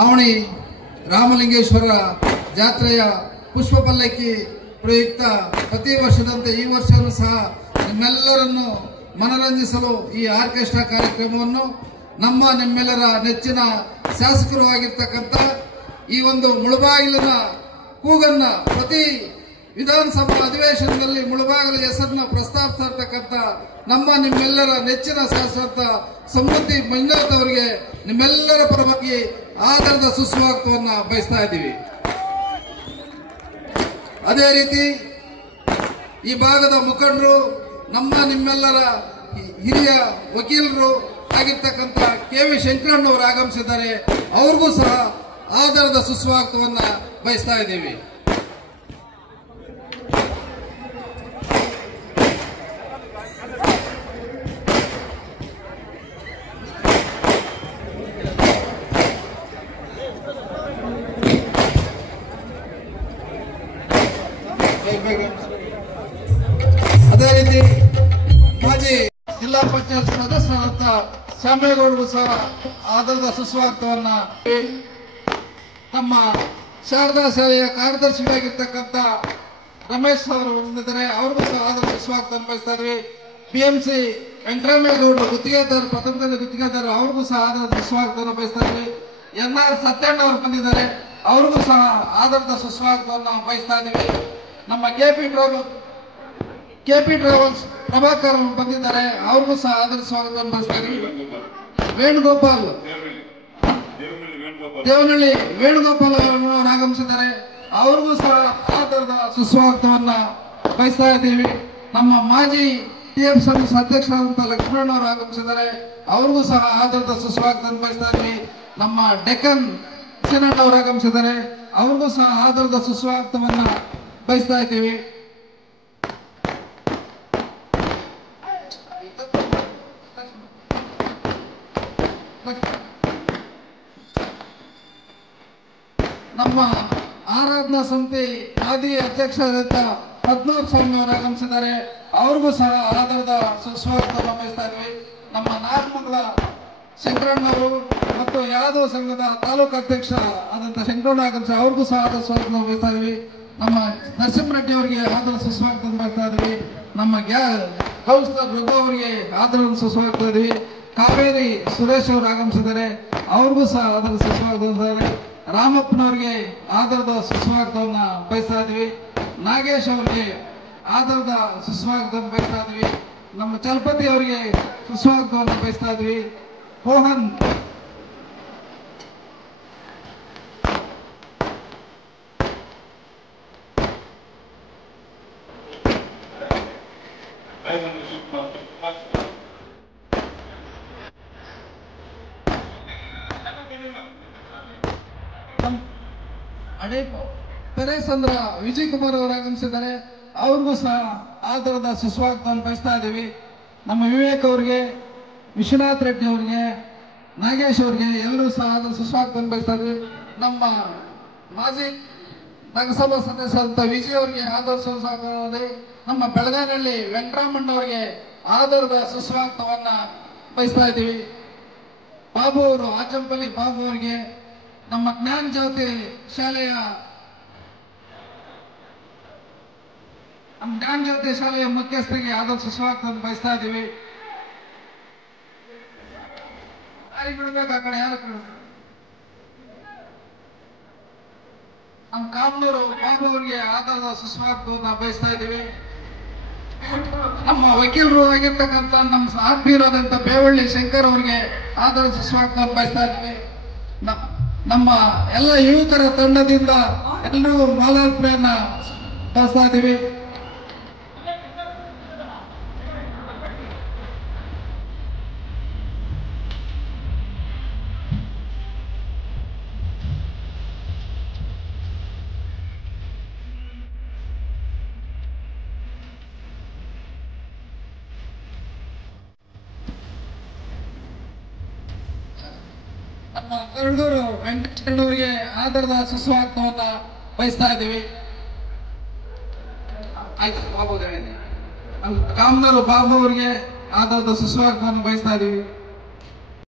ಆವಣಿ ರಾಮಲಿಂಗೇಶ್ವರ ಜಾತ್ರೆಯ ಪುಷ್ಪ ಪಲ್ಲಕ್ಕಿ ಪ್ರಯುಕ್ತ ಪ್ರತಿ ವರ್ಷದಂತೆ ಈ ವರ್ಷವೂ ಸಹ ನಿಮ್ಮೆಲ್ಲರನ್ನು ಮನರಂಜಿಸಲು ಈ ಆರ್ಕೆಸ್ಟ್ರಾ ಕಾರ್ಯಕ್ರಮವನ್ನು ನಿಮ್ಮೆಲ್ಲರ ನೆಚ್ಚಿನ ಶಾಸಕರು ಆಗಿರ್ತಕ್ಕಂಥ ಈ ಒಂದು ಮುಳಬಾಗಿಲಿನ ಕೂಗನ್ನ ಪ್ರತಿ ವಿಧಾನಸಭಾ ಅಧಿವೇಶನದಲ್ಲಿ ಮುಳಬಾಗಿಲ ಹೆಸರನ್ನ ಪ್ರಸ್ತಾಪಿಸ್ತಾ ಇರ್ತಕ್ಕಂಥ ನಿಮ್ಮೆಲ್ಲರ ನೆಚ್ಚಿನ ಶಾಸಕ ಸಮೃದ್ಧಿ ಮಂಜುನಾಥ್ ಅವರಿಗೆ ನಿಮ್ಮೆಲ್ಲರ ಪರವಾಗಿ ಆಧಾರದ ಸುಸ್ವಾಗತವನ್ನ ಬಯಸ್ತಾ ಇದ್ದೀವಿ. ಅದೇ ರೀತಿ ಈ ಭಾಗದ ಮುಖಂಡರು ನಿಮ್ಮೆಲ್ಲರ ಹಿರಿಯ ವಕೀಲರು ಆಗಿರ್ತಕ್ಕಂಥ ಕೆ.ವಿ. ಶಂಕರಣ್ಣವರು ಆಗಮಿಸಿದ್ದಾರೆ. ಅವ್ರಿಗೂ ಸಹ ಆಧಾರದ ಸುಸ್ವಾಗತವನ್ನ ಬಯಸ್ತಾ ಇದ್ದೀವಿ. ಅದೇ ರೀತಿ ಮಾಜಿ ಜಿಲ್ಲಾ ಪಂಚಾಯತ್ ಸದಸ್ಯರಾದ ಶ್ಯಾಮೇಗೌಡರು ಸಹ ಆಧಾರದ ಸುಸ್ವಾಗತವನ್ನ, ನಮ್ಮ ಶಾರದಾ ಸೇವೆಯ ಕಾರ್ಯದರ್ಶಿಯಾಗಿರ್ತಕ್ಕಂಥ ರಮೇಶ್ ಅವರು ಬಂದಿದ್ದಾರೆ. ಅವ್ರಿಗೂ ಸಹ ಆಧಾರದ ಸುಸ್ವಾಗತವನ್ನು ಬಯಸ್ತಾ ಇದ್ವಿ. PMC ವೆಂಕಟರಾಮೇಗೌಡರು ಗುತ್ತಿಗೆದಾರರು, ಪ್ರಥಮ ಗುತ್ತಿಗೆದಾರರು, ಅವ್ರಿಗೂ ಸಹ ಆಧಾರದ ಸುಸ್ವಾಗತವನ್ನು ಬಯಸ್ತಾ ಇದ್ವಿ. NR ಸತ್ಯಣ್ಣ ಅವರು ಬಂದಿದ್ದಾರೆ. ಅವ್ರಿಗೂ ಸಹ ಆಧಾರದ ಸುಸ್ವಾಗತವನ್ನು ಬಯಸ್ತಾ ಇದ್ದೀವಿ. ನಮ್ಮ KP ಟ್ರಾವೆಲ್ಸ್ ಪ್ರಭಾಕರ್ ಬಂದಿದ್ದಾರೆ. ಅವ್ರಿಗೂ ಸಹ ಆಧಾರ ಸ್ವಾಗತವನ್ನು ಬಯಸ್ತಾ ಇದ್ದೀವಿ. ವೇಣುಗೋಪಾಲ್ ದೇವನಹಳ್ಳಿ ವೇಣುಗೋಪಾಲ್ ಅವರು ಆಗಮಿಸಿದ್ದಾರೆ. ಅವ್ರಿಗೂ ಸಹ ಆಧಾರದ ಸುಸ್ವಾಗತವನ್ನ ಬಯಸ್ತಾ ಇದ್ದೀವಿ. ನಮ್ಮ ಮಾಜಿ TF ಸರ್ವಿಸ್ ಅಧ್ಯಕ್ಷರಾದಂತಹ ಲಕ್ಷ್ಮಣ್ ಅವರು ಆಗಮಿಸಿದ್ದಾರೆ. ಅವ್ರಿಗೂ ಸಹ ಆಧಾರದ ಸುಸ್ವಾಗತವನ್ನು ಬಯಸ್ತಾ ಇದ್ದೀವಿ. ನಮ್ಮ ಡೆಕ್ಕನ್ ಸಿನಣ್ಣ ಅವರು ಆಗಮಿಸಿದ್ದಾರೆ. ಅವ್ರಿಗೂ ಸಹ ಆಧಾರದ ಸುಸ್ವಾಗತವನ್ನ ಬಯಸ್ತಾ ಇದ್ದೀವಿ. ನಮ್ಮ ಆರಾಧನಾ ಸಮಿತಿ ಆದಿ ಅಧ್ಯಕ್ಷರಾದ ಪದ್ಮನಾಭ ಸ್ವಾಮಿ ಅವರು ಆಗಮಿಸಿದ್ದಾರೆ. ಅವ್ರಿಗೂ ಸಹ ಆಧಾರದ ಸುಸ್ವಾಗತವನ್ನು ಬಯಸ್ತಾ ಇದ್ವಿ. ನಮ್ಮ ನಾಗಮಂಗಲ ಶಂಕರಣ್ಣವರು ಮತ್ತು ಯಾದವ ಸಂಘದ ತಾಲೂಕು ಅಧ್ಯಕ್ಷ ಆದಂತಹ ಶಂಕರಣ್ಣ ಆಗಮಿಸ, ಅವ್ರಿಗೂ ಸಹ ಆಧಾರ ಸ್ವಾಗತವನ್ನು ಬಯಸ್ತಾ ಇದ್ವಿ. ನಮ್ಮ ನರಸಿಂಹರೆಡ್ಡಿ ಅವರಿಗೆ ಆಧಾರ ಸುಸ್ವಾಗತವನ್ನು ಬಯಸ್ತಾ ಇದ್ವಿ. ನಮ್ಮ ಕೌನ್ಸಿಲರ್ ರಘು ಅವರಿಗೆ ಆಧಾರದ ಸುಸ್ವಾಗತ ಇದ್ವಿ. ಕಾವೇರಿ ಸುರೇಶ್ ಅವರು ಆಗಮಿಸಿದ್ದಾರೆ. ಅವ್ರಿಗೂ ಸಹ ಆಧಾರ ಸುಸ್ವಾಗತ. ರಾಮಪ್ಪನವರಿಗೆ ಆಧಾರದ ಸುಸ್ವಾಗತವನ್ನ ಬಯಸ್ತಾ ಇದ್ವಿ. ನಾಗೇಶ್ ಅವರಿಗೆ ಆಧಾರದ ಸುಸ್ವಾಗತವನ್ನು ಬಯಸ್ತಾ ಇದ್ವಿ. ನಮ್ಮ ಚಲಪತಿ ಅವರಿಗೆ ಸುಸ್ವಾಗತವನ್ನು ಬಯಸ್ತಾ ಇದ್ವಿ. ಮೋಹನ್ ಪೆರೇಸಂದ್ರ ವಿಜಯ್ ಕುಮಾರ್ ಅವರು ಆಗಮಿಸಿದ್ದಾರೆ. ಅವ್ರಿಗೂ ಸಹ ಆಧಾರದ ಸುಸ್ವಾಗತವನ್ನು ಬಯಸ್ತಾ ಇದ್ದೀವಿ. ನಮ್ಮ ವಿವೇಕ್ ಅವರಿಗೆ, ವಿಶ್ವನಾಥ್ ರೆಡ್ಡಿ ಅವರಿಗೆ, ನಾಗೇಶ್ ಅವರಿಗೆ ಎಲ್ಲರೂ ಸಹ ಆಧಾರ ಸುಸ್ವಾಗತವನ್ನು ಬಯಸ್ತಾ ಇದ್ದೀವಿ. ನಮ್ಮ ಮಾಜಿ ನಗರಸಭಾ ಸದಸ್ಯರಾದಂಥ ವಿಜಯ್ ಅವರಿಗೆ ಆಧಾರ ಸುಸ್ವಾಗತ. ನಮ್ಮ ಬೆಳಗಾನಹಳ್ಳಿ ವೆಂಕಟರಾಮಣ್ಣ ಅವರಿಗೆ ಆಧಾರದ ಸುಸ್ವಾಗತವನ್ನ ಬಯಸ್ತಾ ಇದ್ದೀವಿ. ಬಾಬು ಅವರು ಆಚಂಪಲ್ಲಿ ಬಾಬು ಅವರಿಗೆ, ನಮ್ಮ ಜ್ಞಾನ ಜ್ಯೋತಿ ಶಾಲೆಯ ಮುಖ್ಯಸ್ಥರಿಗೆ ಆಧಾರ ಸುಸ್ವಾಗತವನ್ನು ಬಯಸ್ತಾ ಇದ್ದೀವಿ. ನಮ್ಮ ಕಾಮನೂರು ಬಾಬು ಅವರಿಗೆ ಆಧಾರದ ಸುಸ್ವಾಗತವನ್ನು ಬಯಸ್ತಾ ಇದ್ದೀವಿ. ನಮ್ಮ ವಕೀಲರು ಆಗಿರ್ತಕ್ಕಂಥ ನಮ್ಮ ಆತ್ಮೀಯರಾದಂಥ ಬೇವಳ್ಳಿ ಶಂಕರ್ ಅವರಿಗೆ ಆಧಾರದ ಸುಸ್ವಾಗತವನ್ನು ಬಯಸ್ತಾ ಇದ್ದೀವಿ. ನಮ್ಮ ಎಲ್ಲ ಯುವಕರ ತಂಡದಿಂದ ಎಲ್ಲರಿಗೂ ಮಾಲಾರ್ಪಣೆಯನ್ನ ಬಯಸ್ತಾ ಇದ್ದೀವಿ. ನಮ್ಮ ಕರಡೂರು ವೆಂಕಟೇಶ್ವರರಿಗೆ ಆಧಾರದ ಸುಸ್ವಾಗತವನ್ನ ಬಯಸ್ತಾ ಇದ್ದೀವಿ. ಕಾಮನೂರು ಬಾಬು ಅವರಿಗೆ ಆಧಾರದ ಸುಸ್ವಾಗತವನ್ನು ಬಯಸ್ತಾ ಇದ್ದೀವಿ.